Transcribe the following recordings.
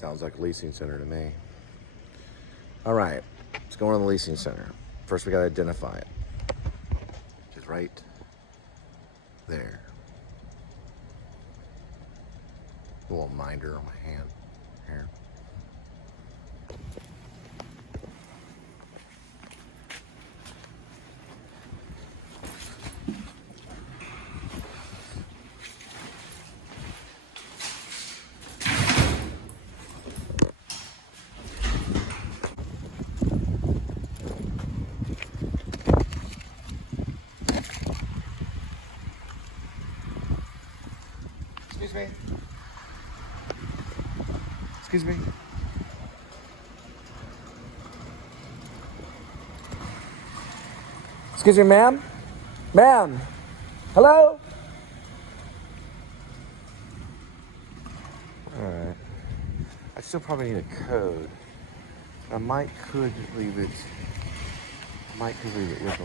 Sounds like a leasing center to me. All right, let's go on the leasing center. First, we gotta identify it. Which is right there. A little minder on my hand here. Excuse me. Excuse me. Excuse me, ma'am? Ma'am? Hello? Alright. I still probably need a code. I could leave it with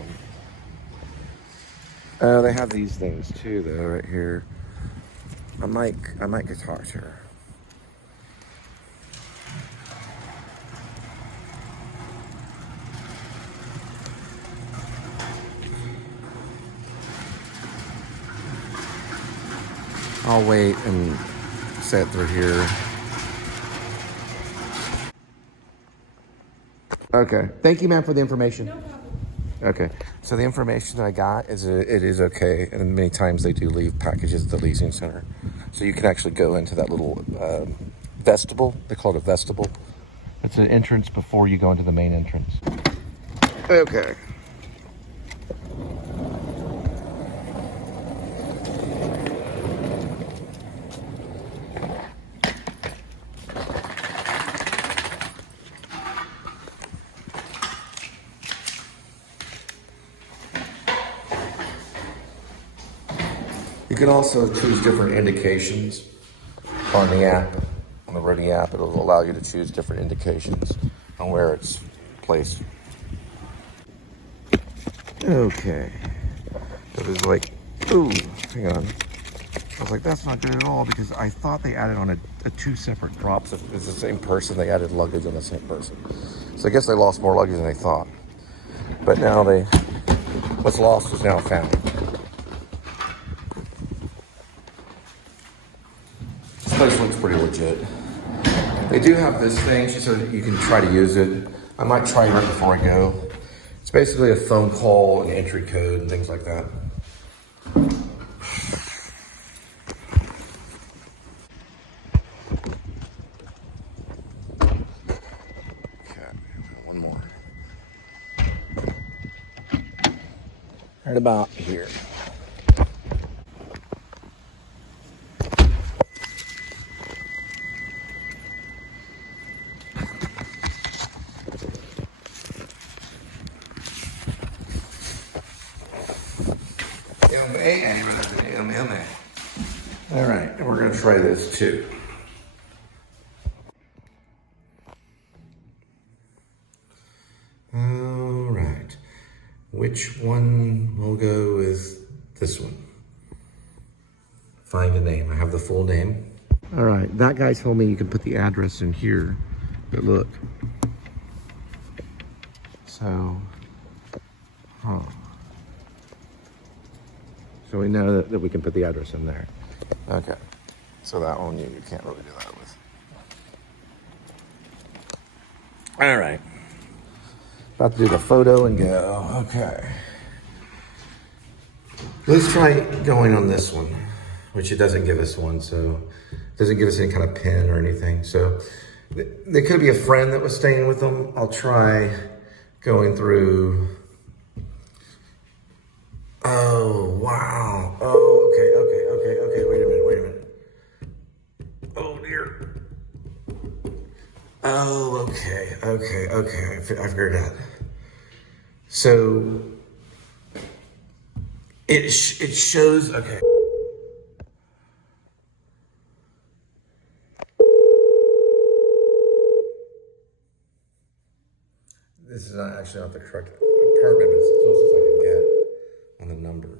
them. They have these things too though, right here. I might go talk to her. I'll wait and sit through here. Okay. Thank you, ma'am, for the information. No problem. Okay. So the information that I got is it is okay, and many times they do leave packages at the leasing center. So you can actually go into that little vestibule. They call it a vestibule. It's an entrance before you go into the main entrance. Okay. You can also choose different indications on the app, on the Roadie app. It'll allow you to choose different indications on where it's placed. Okay. It was like, ooh, hang on. I was like, that's not good at all because I thought they added on a two separate drops. If it's the same person, they added luggage on the same person. So I guess they lost more luggage than they thought. But now what's lost is now found. This place looks pretty legit. They do have this thing. She said you can try to use it. I might try it right before I go. It's basically a phone call and entry code and things like that. Okay, one more. Right about here. MAA. All right, and we're gonna try this too. All right, which one will go with this one? Find a name. I have the full name. All right, that guy told me you can put the address in here, but look. So, So we know that we can put the address in there. Okay. So that one you can't really do that with. All right. About to do the photo and go. Okay. Let's try going on this one, which it doesn't give us one, so it doesn't give us any kind of pin or anything. So there could be a friend that was staying with them. I'll try going through. Oh, wow. Oh, okay. Wait a minute. Oh, dear. Oh, okay. I figured it out. So, it shows, okay. This is actually not the correct apartment, but it's the closest I can get on the number.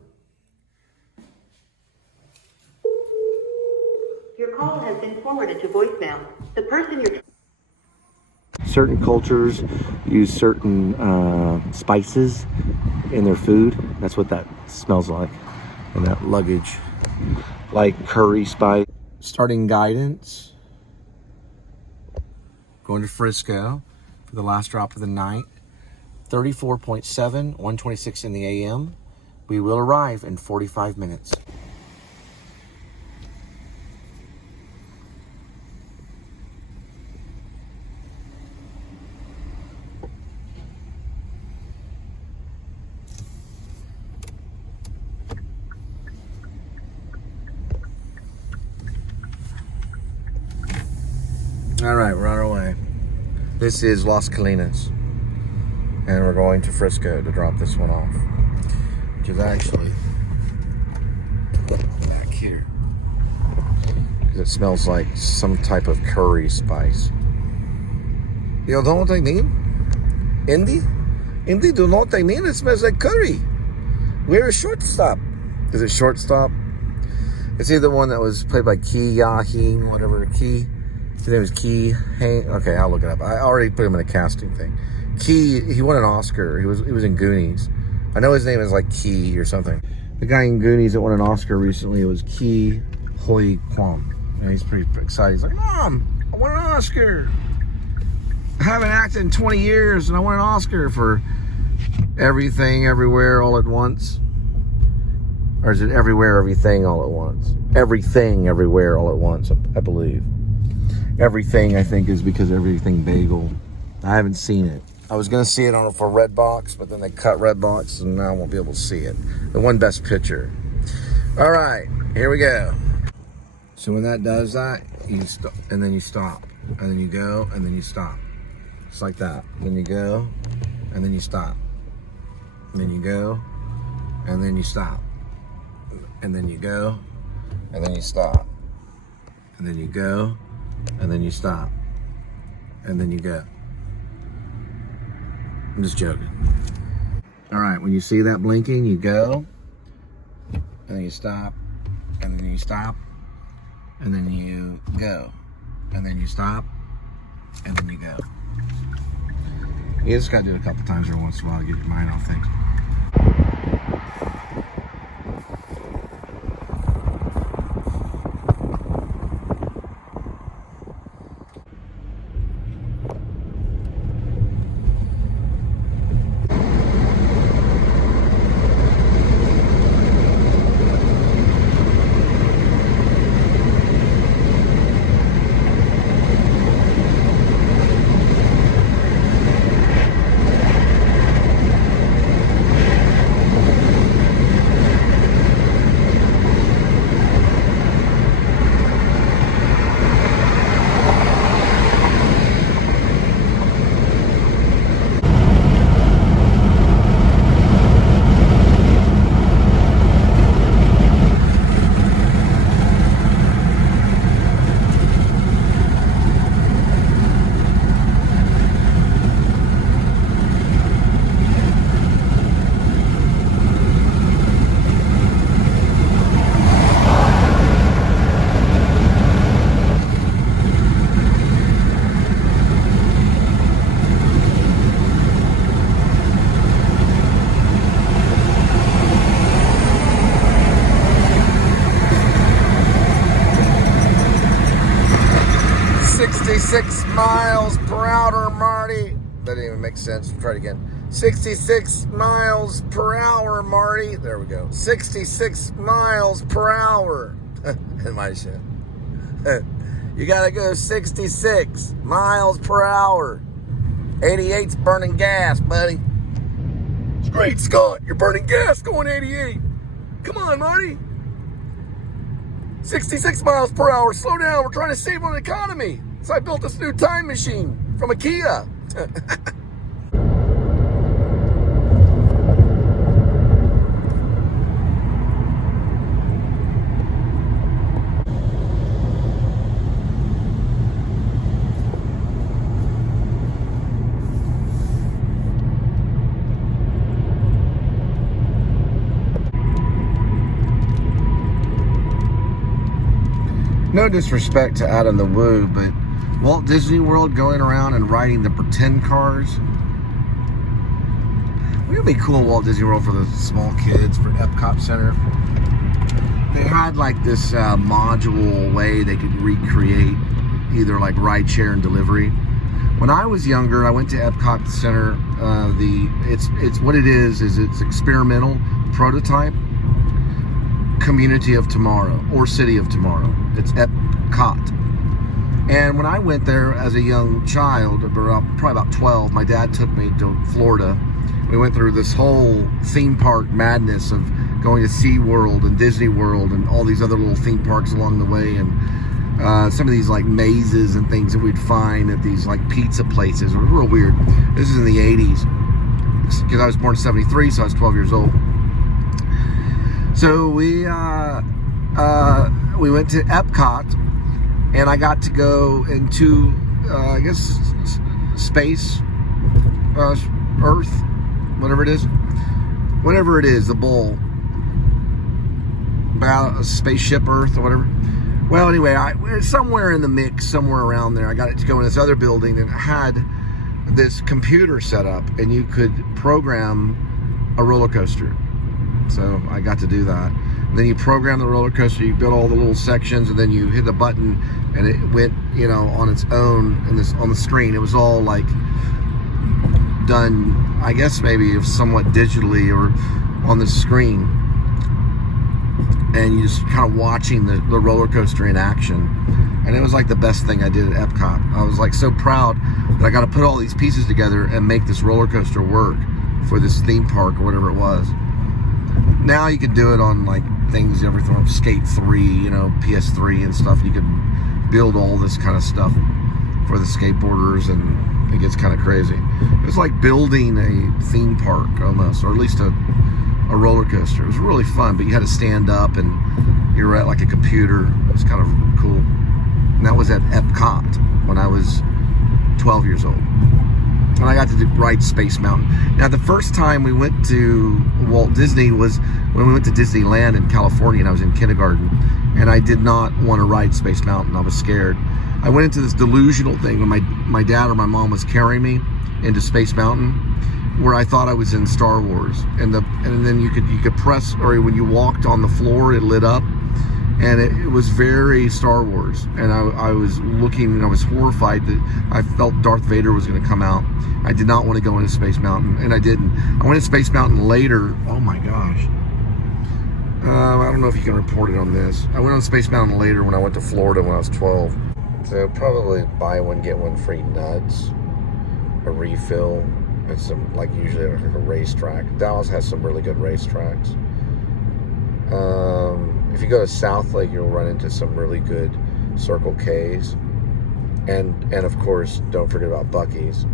Your call call has been forwarded to voicemail. The person you're... Certain cultures use certain spices in their food. That's what that smells like. And that luggage, like curry spice. Starting guidance. Going to Frisco for the last drop of the night. 34.7, 126 in the AM. We will arrive in 45 minutes. All right, we're on our way. This is Las Colinas, and we're going to Frisco to drop this one off, which is actually back here, because it smells like some type of curry spice. You know what I mean? Indy, do you know what I mean? It smells like curry. Where is Shortstop? Is it Shortstop? It's either one that was played by Key Yaheen, whatever, Key. His name was Key. Okay, I'll look it up. I already put him in a casting thing. Key, he won an Oscar. He was in Goonies. I know his name is like Key or something. The guy in Goonies that won an Oscar recently was Key Hoi Kwon. And he's pretty excited. He's like, Mom, I won an Oscar. I haven't acted in 20 years and I won an Oscar for Everything, Everywhere, All at Once. Or is it Everywhere, Everything, All at Once? Everything, Everywhere, All at Once, I believe. Everything, I think, is because Everything Bagel. I haven't seen it. I was going to see it for Redbox, but then they cut Redbox, and now I won't be able to see it. The one Best Picture. All right, here we go. So when that does that, you stop, and then you stop. And then you go, and then you stop. Just like that. Then you go, and then you stop. And then you go, and then you stop. And then you go, and then you stop. And then you go, and then you stop. And then you go. I'm just joking. All right, when you see that blinking, you go, and then you stop, and then you stop, and then you go, and then you stop, and then you go. You just gotta do it a couple times every once in a while to get your mind off things. Miles per hour, Marty. That didn't even make sense. Try it again. 66 miles per hour, Marty. There we go. 66 miles per hour. In my shit. You gotta go 66 miles per hour. 88's burning gas, buddy. It's great, Scott. You're burning gas going 88. Come on, Marty. 66 miles per hour. Slow down. We're trying to save on the economy. So I built this new time machine from IKEA. No disrespect to Adam the Woo, but Walt Disney World going around and riding the pretend cars. It would be cool in Walt Disney World for the small kids, for Epcot Center. They had like this module way they could recreate either like ride share and delivery. When I was younger, I went to Epcot Center. It's what it is it's experimental prototype community of tomorrow or city of tomorrow. It's Epcot. And when I went there as a young child, probably about 12, my dad took me to Florida. We went through this whole theme park madness of going to SeaWorld and Disney World and all these other little theme parks along the way, and some of these like mazes and things that we'd find at these like pizza places. It was real weird. This is in the 80s because I was born in 73, so I was 12 years old. So we went to Epcot, and I got to go into I guess space, Earth, whatever it is, the bowl, about a spaceship Earth or whatever. Well, anyway, somewhere in the mix, somewhere around there, I got to go in this other building that had this computer set up, and you could program a roller coaster. So I got to do that. And then you program the roller coaster, you build all the little sections, and then you hit a button, and it went, on its own on the screen. It was all like done, I guess maybe somewhat digitally or on the screen. And you just kind of watching the roller coaster in action. And it was like the best thing I did at Epcot. I was like so proud that I got to put all these pieces together and make this roller coaster work for this theme park or whatever it was. Now you can do it on like things, everything, Skate 3, PS3 and stuff. You can build all this kind of stuff for the skateboarders, and it gets kind of crazy. It's like building a theme park almost, or at least a roller coaster. It was really fun, but you had to stand up and you were at like a computer. It was kind of cool. And that was at Epcot when I was 12 years old. And I got to ride Space Mountain. Now, the first time we went to Walt Disney was when we went to Disneyland in California, and I was in kindergarten. And I did not want to ride Space Mountain. I was scared. I went into this delusional thing when my dad or my mom was carrying me into Space Mountain, where I thought I was in Star Wars. And then you could press, or when you walked on the floor, it lit up. And it was very Star Wars. And I was looking, and I was horrified that I felt Darth Vader was going to come out. I did not want to go into Space Mountain, and I didn't. I went to Space Mountain later. Oh my gosh. I don't know if you can report it on this. I went on Space Mountain later when I went to Florida when I was 12. So probably buy one, get one free nuts, a refill, and some, like usually like a racetrack. Dallas has some really good racetracks. If you go to South Lake, you'll run into some really good Circle K's. And of course, don't forget about Buc-ee's.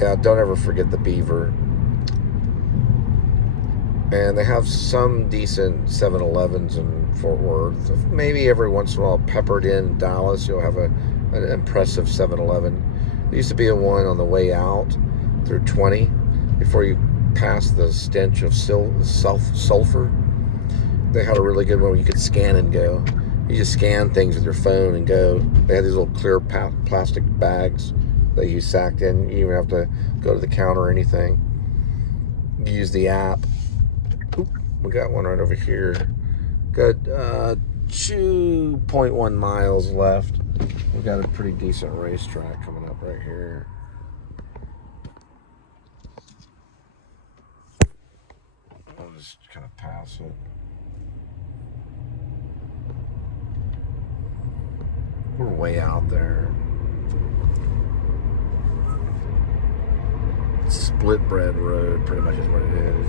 Yeah, don't ever forget the Beaver. And they have some decent 7-Elevens in Fort Worth. Maybe every once in a while, peppered in Dallas, you'll have an impressive 7-Eleven. There used to be a one on the way out through 20 before you pass the stench of sulfur. They had a really good one where you could scan and go. You just scan things with your phone and go. They had these little clear plastic bags that you sacked in. You didn't even have to go to the counter or anything. You use the app. Oop, we got one right over here. Got 2.1 miles left. We've got a pretty decent racetrack coming up right here. I'll just kind of pass it. We're way out there. Split Bread Road, pretty much is what it is.